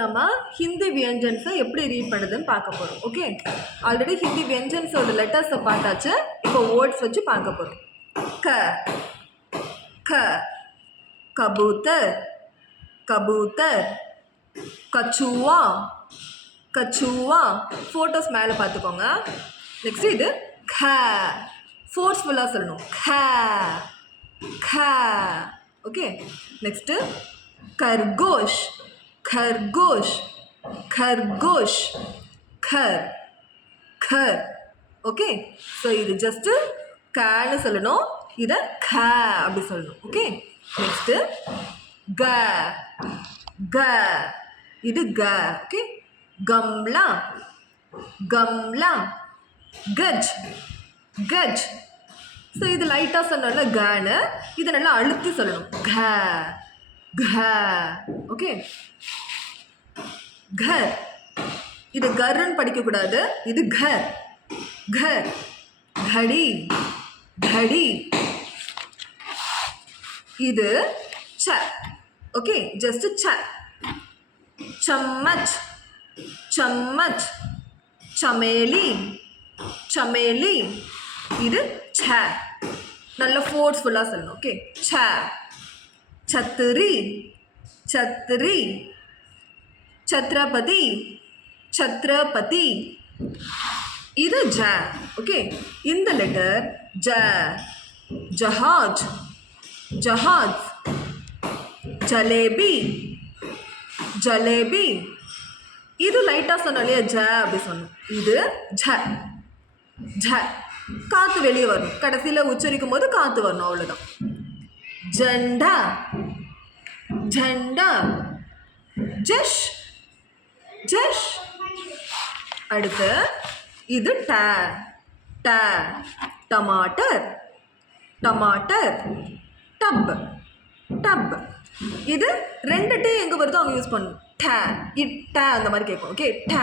நம்ம ஹிந்தி வியஞ்சன்ஸை எப்படி ரீட் பண்ணுறதுன்னு பார்க்க போகிறோம். ஓகே, ஆல்ரெடி ஹிந்தி வியஞ்சன்ஸோட லெட்டர்ஸை பார்த்தாச்சு. இப்போ வேர்ட்ஸ் வச்சு பார்க்க போகிறோம். க க கபூத்தர் கபூத்தர், கச்சுவா கச்சுவா. ஃபோட்டோஸ் மேலே பார்த்துக்கோங்க. நெக்ஸ்ட் இது க, ஃபோர்ஸ்ஃபுல்லாக சொல்லணும். க க. ஓகே, நெக்ஸ்ட்டு खरगोश खरगोश खरगोश खर खर. ஓகே, ஸோ இது ஜஸ்ட்டு கன்னு சொல்லணும், இதை க அப்படி சொல்லணும். ஓகே, நெக்ஸ்ட்டு க க, இது க. ஓகே, கம்லா கம்லா, கஜ் கஜ். ஸோ இது லைட்டாக சொன்னோம்ல கன்னு, இதை நல்லா அழுத்தி சொல்லணும். க घ. ஓகே, घर, இது கர்ன்னு படிக்கக்கூடாது, இது घर घर. घड़ी घड़ी, இது ச. ஓகே, ஜஸ்ட் ச. चम्मच चम्मच, चमेली चमेली, இது ச. நல்ல ஃபோர்ஸ்ஃபுல்லாக சொல்லணும். ஓகே, ச. छतरी छतरी, छत्रपति छत्रपति, இது ஜ. ஓகே, இந்த லெட்டர் ஜ. ஜஹாஜ் ஜஹாஜ், ஜலேபி ஜலேபி. இது லைட்டாக சொன்னோம் இல்லையா, ஜ அப்படி சொன்னோம். இது ஜ ஜ. காற்று வெளியே வரணும், கடைசியில் உச்சரிக்கும் போது காற்று வரணும், அவ்வளோதான். झंडा झंडा, जश जश. அடுத்து இது ட ட. टमाटर टमाटर, टब टब. இது ரெண்டு டி எங்கே வருதோ அங்கே யூஸ் பண்ணணும். ட இட்ட அந்த மாதிரி கேட்கும். ஓகே, ட.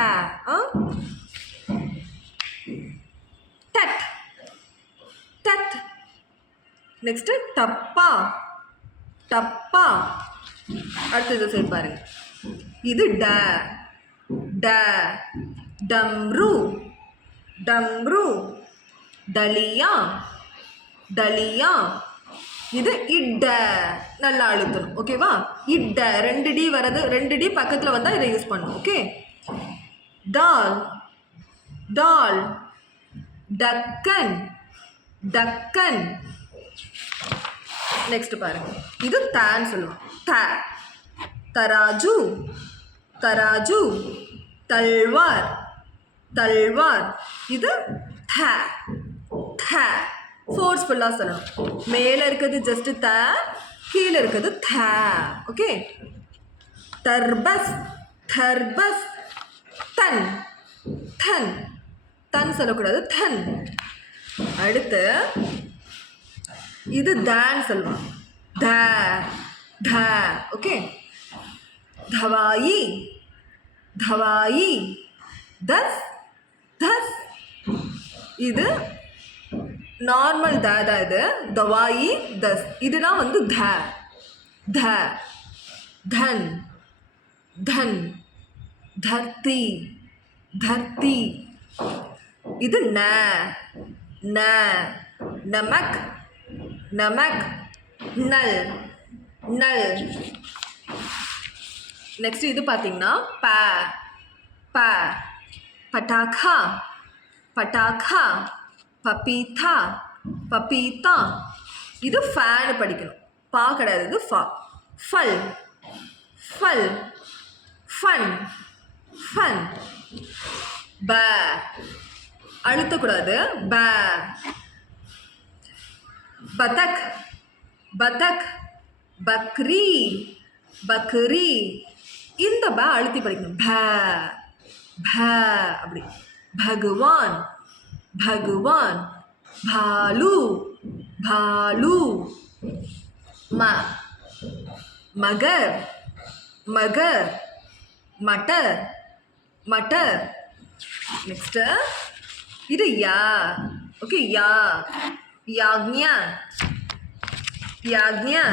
டட் டட். நெக்ஸ்ட்டு டப்பா டப்பா. அடுத்தது சரி பாருங்க, இது ட ட. டம்ரு டம்ரு, டலியா டலியா. இது இட்ட, நல்லா அழுத்தணும். ஓகேவா, இட்ட. ரெண்டு டி வரது, ரெண்டு டி பக்கத்தில் வந்தால் இதை யூஸ் பண்ணணும். ஓகே, டால் டால். டக்கன் டக்கன். நெக்ஸ்ட் பாருங்க, இது தான்னு சொல்லுவோம். த. தராஜு தராஜு, தல்வார் தல்வார். இது த த. ஃபோர்ஸ்ஃபுல்லாக சொல்லணும். மேலே இருக்கிறது ஜஸ்ட்டு த, கீழே இருக்கிறது த. ஓகே, தர்பஸ் தர்பஸ். தன் தன் தன் சொல்லக்கூடாது, தன். அடுத்து இது தான்னு சொல்லுவாங்க. த த. ஓகே, தவாயி தவாயி, தஸ் தஸ். இது நார்மல் த தான். இது தவாயி தஸ். இதுதான் வந்து த த. தன் தன், தர்த்தி தர்த்தி. இது ந ந. நமக் நமக், நல் நல். நெக்ஸ்ட் இது பார்த்தீங்கன்னா ப ப. பட்டாக்கா பட்டாக்கா, பப்பீத்தா பப்பீத்தா. இது ஃபேனு படிக்கணும், பா கிடையாது, இது ஃபா. ஃபல் ஃபல், ஃபன் ஃபன். ப அழுத்தக்கூடாது, ப. बतख बतख, बकरी बकरी. இந்த ப அழுத்தி படிக்கணும். ப ப அப்படி. भगवान भगवान, भालू भालू. म मगर मगर, मटर मटर. नेक्स्ट இது யா. ஓகே, யா. याज्ञा याज्ञा,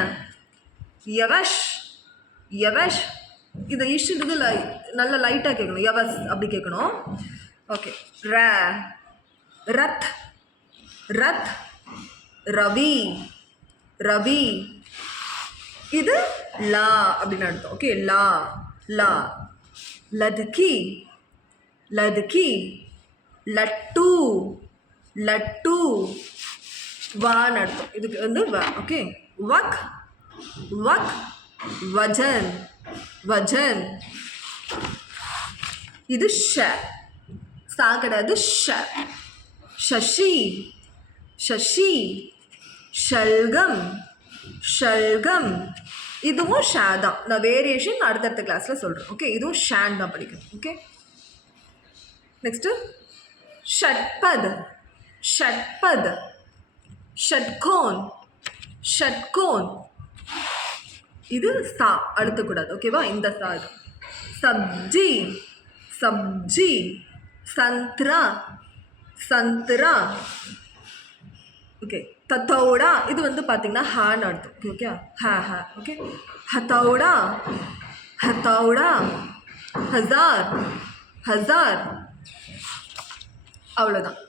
यवश यवश. இதை இஷ்ன்றது நல்ல லைட்டாக கேட்கணும். யவஸ் அப்படி கேட்கணும். ஓகே. ர ரத் ரத் ரவி ரவி. இது லா அப்படின்னு அர்த்தம். ஓகே. லா லா. லதுக்கி லதுக்கி. லட்டு லட்டு. வான்னு அர்த்தம். இதுக்கு வந்து வ. ஓகே. வக் வக். வஜன் வஜன். இது ஷ. சா கிடையாது, ஷ. ஷஷி ஷஷி. ஷல்கம் ஷல்கம். இதுவும் ஷா தான். நான் வேரியேஷன் அடுத்தடுத்த கிளாஸில் சொல்கிறேன். ஓகே. இதுவும் ஷான் தான் படிக்கணும். ஓகே. நெக்ஸ்ட்டு ஷட்பத் ஷட்பத். ஷட்கோன் ஷட்கோன். இது சா அழுத்தக்கூடாது. ஓகேவா? இந்த சா இது. சப்ஜி சப்ஜி. சந்த்ரா சந்த்ரா. ஓகே. தத்தோடா. இது வந்து பார்த்தீங்கன்னா ஹான்னு அர்த்தம். ஓகே. ஓகே. ஹா ஹா. ஓகே. ஹத்தோடா ஹத்தோடா. ஹசார் ஹசார். அவ்வளோதான்.